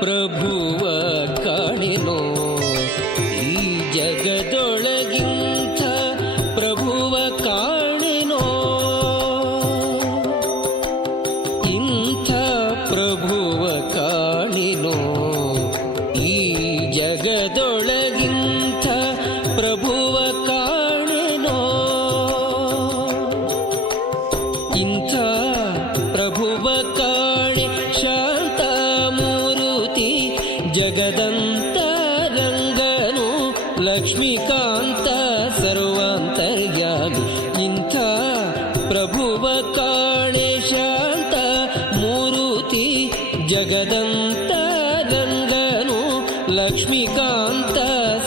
ಪ್ರಭುವ ಕಾಣೆನೋ ಈ ಜಗದೊಳಗಿಂಥ ಪ್ರಭುವ ಕಾಣೆನೋ ಇಂಥ ಪ್ರಭುವ ಕಾಣೆನೋ ಈ ಜಗದೊಳಗಿಂಥ ಪ್ರಭುವ ಕಾಣೆನೋ ಇಂಥ ಪ್ರಭುವ ಕಾಣೆ ಶಾಂತಮೂರುತಿ ಜಗದಂತರಂಗನು ಲಕ್ಷ್ಮೀಕಾಂತ ಸರ್ವಾಂತರ್ಯಾಮಿ ಇಂಥ ಪ್ರಭುವ ಕಾಣೆ ಶಾಂತ ಮೂರುತಿ ಜಗದಂತರಂಗನು ಲಕ್ಷ್ಮೀಕಾಂತ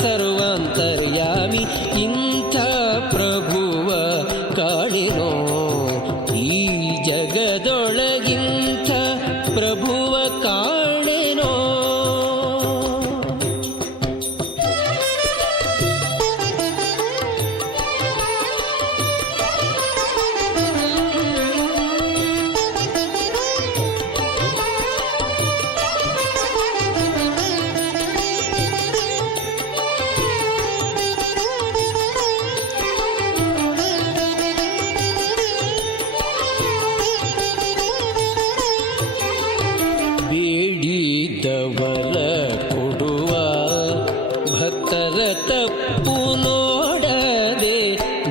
ಸರ್ವಾಂತರ್ಯಾಮಿ ಇಂಥ ಪ್ರಭುವ ಕಾಣೆನೋ ಈ ಜಗದೊಳಗಿಂಥ ಪ್ರಭುವ ಕಾಣೆನೋ. ಬೇಡಿದವರ ಕೊಡುವ ಭಕ್ತರ ತಪ್ಪು ನೋಡದೆ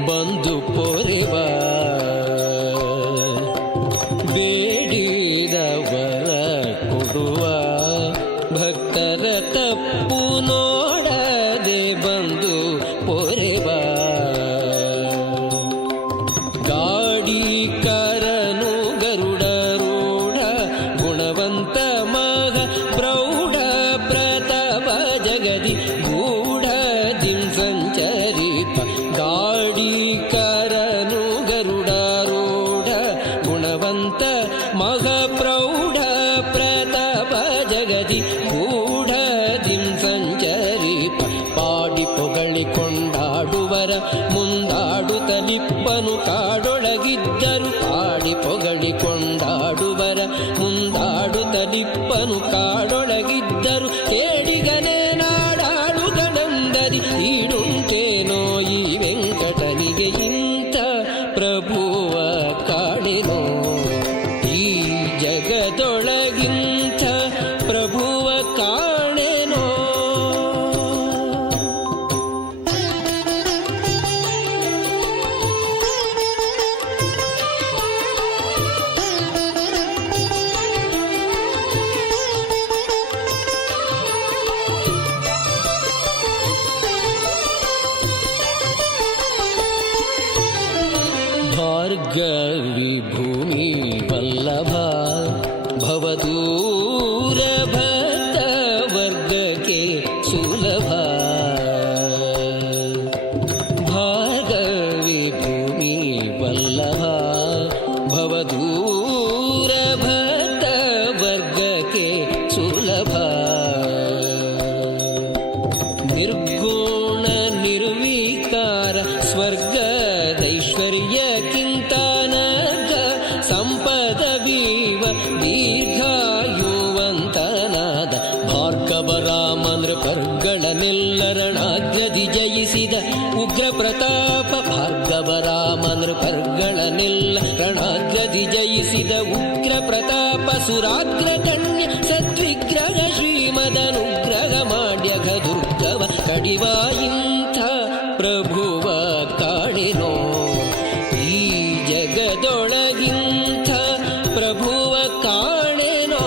ಬಂದು ಪೊರೆವ ಬೇಡಿದವರ ಕೊಡುವ ಭಕ್ತರ ತಪ್ಪು ನೋಡದೆ ಬಂದು ಪೊರೆವ ಗಾಡಿಕರನು ಗರುಡರೂಢ ಗುಣವಂತ ಮಗ ಪ್ರೌಢ ಪ್ರತಾಪ ಜಗದಿ ಗೂಢದಿಂ ಸಂಚರಿಪ ಗಾಡಿಕರನು ಗರುಡರೂಢ ಗುಣವಂತ ಮಗ ಪ್ರೌಢ ಪ್ರತಾಪ ಜಗದಿ ಗೂಢದಿಂ ಸಂಚರಿಪ ಪಾಡಿ ಪೊಗಳಿ ಕೊಂಡಾಡುವರ ಮುಂದಾಡುತ್ತಲಿಪ್ಪನು ಕಾಡೊಳಗಿದ್ದರು ಪಾಡಿ ಪೊಗಳಿ ಕೊಂಡಾಡುವರ ಮುಂದಾಡುತ್ತಲಿಪ್ಪನು ಕಾಡೊಳಗಿದ್ದರು ಕೇಡಿಗನೇ ನಾಡಾಳುಗಳೆಂದರಿ ಈಡುಂಟೇನೋ ಈ ವೆಂಕಟನಿಗೆ ಇಂಥ ಪ್ರಭುವ ಕಾಣೆನೋ ಈ ಜಗದೊಳಗಿಂಥ ಪ್ರಭುವ ಕಾಣೆನೋ. ಭಾರ್ಗವಿ ಭೂಮಿ ವಲ್ಲಭ ಭವದೂರ ಭಕ್ತ ವರ್ಗಕ್ಕೆ ಸುಲಭ ಭಾರ್ಗವಿ ಭೂಮಿ ವಲ್ಲಭ ಭವದೂರ ಭಕ್ತ ವರ್ಗಕ್ಕೆ ಸುಲಭ ನಿರ್ಗುಣ ನಿರ್ವಿಕಾರ ಸ್ವರ್ಗದೈಶ್ವರ್ಯಕ್ಕಿಂತ ನರ್ಗ ಸಂಪದ ವೀವ ದೀರ್ಘಾಯುವಂತನಾದ ಭಾರ್ಗವ ರಾಮನೃ ಪರ್ಗಳನೆಲ್ಲರಣಾಗ್ರದಿ ಜಯಿಸಿದ ಉಗ್ರ ಪ್ರತಾಪ ಭಾರ್ಗವ ರಾಮನೃ ಪರ್ಗಳನೆಲ್ಲರಣಾಗ್ರದಿ ಜಯಿಸಿದ ಉಗ್ರ ಪ್ರತಾಪ ಸುರಾಗ್ರಗಣ್ಯ ಸದ್ವಿಗ್ರಹ ಶ್ರೀಮದನುಗ್ರಹ ಮಾಡ್ಯಘ ದುರ್ಗವ ಕಡಿವ ಇಂಥ ಪ್ರಭುವ ಕಾಣೆನೋ ಈ ಜಗದೊಳಗಿಂಥ ಪ್ರಭುವ ಕಾಣೆನೋ.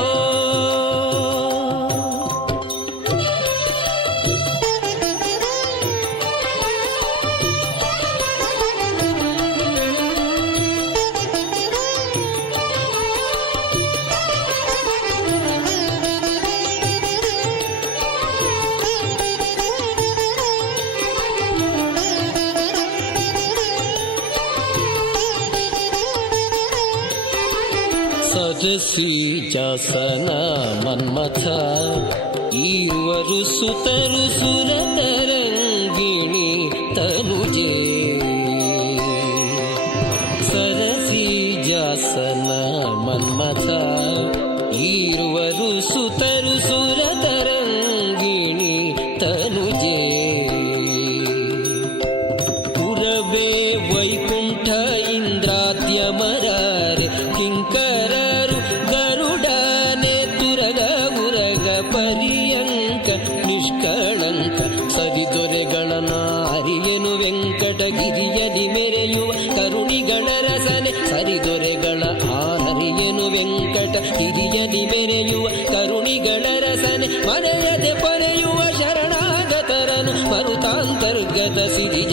ಸರಸಿ ಜಾಸನ ಮನ್ಮಥ ಈವರು ಸುತರು ಸುರತರಂಗಿಣಿ ತನುಜೆ ಸರಸಿ ಜಾಸನ ಮನ್ಮಥ ಈರುವರು ಸುತರು ಸುರ ಗಿರಿಯಲಿ ಮೆರೆಯುವ ಕರುಣಿಗಳ ರಸನೆ ಸರಿದೊರೆಗಳ ಆನರಿಯನು ವೆಂಕಟ ಗಿರಿಯಲಿ ಮೆರೆಯುವ ಕರುಣಿಗಳ ರಸನೆ ಮನೆಯದೆ ಪೊರೆಯುವ ಶರಣಾಗತರನು ಮರುತಾಂತರ್ಗತ ಸಿರಿ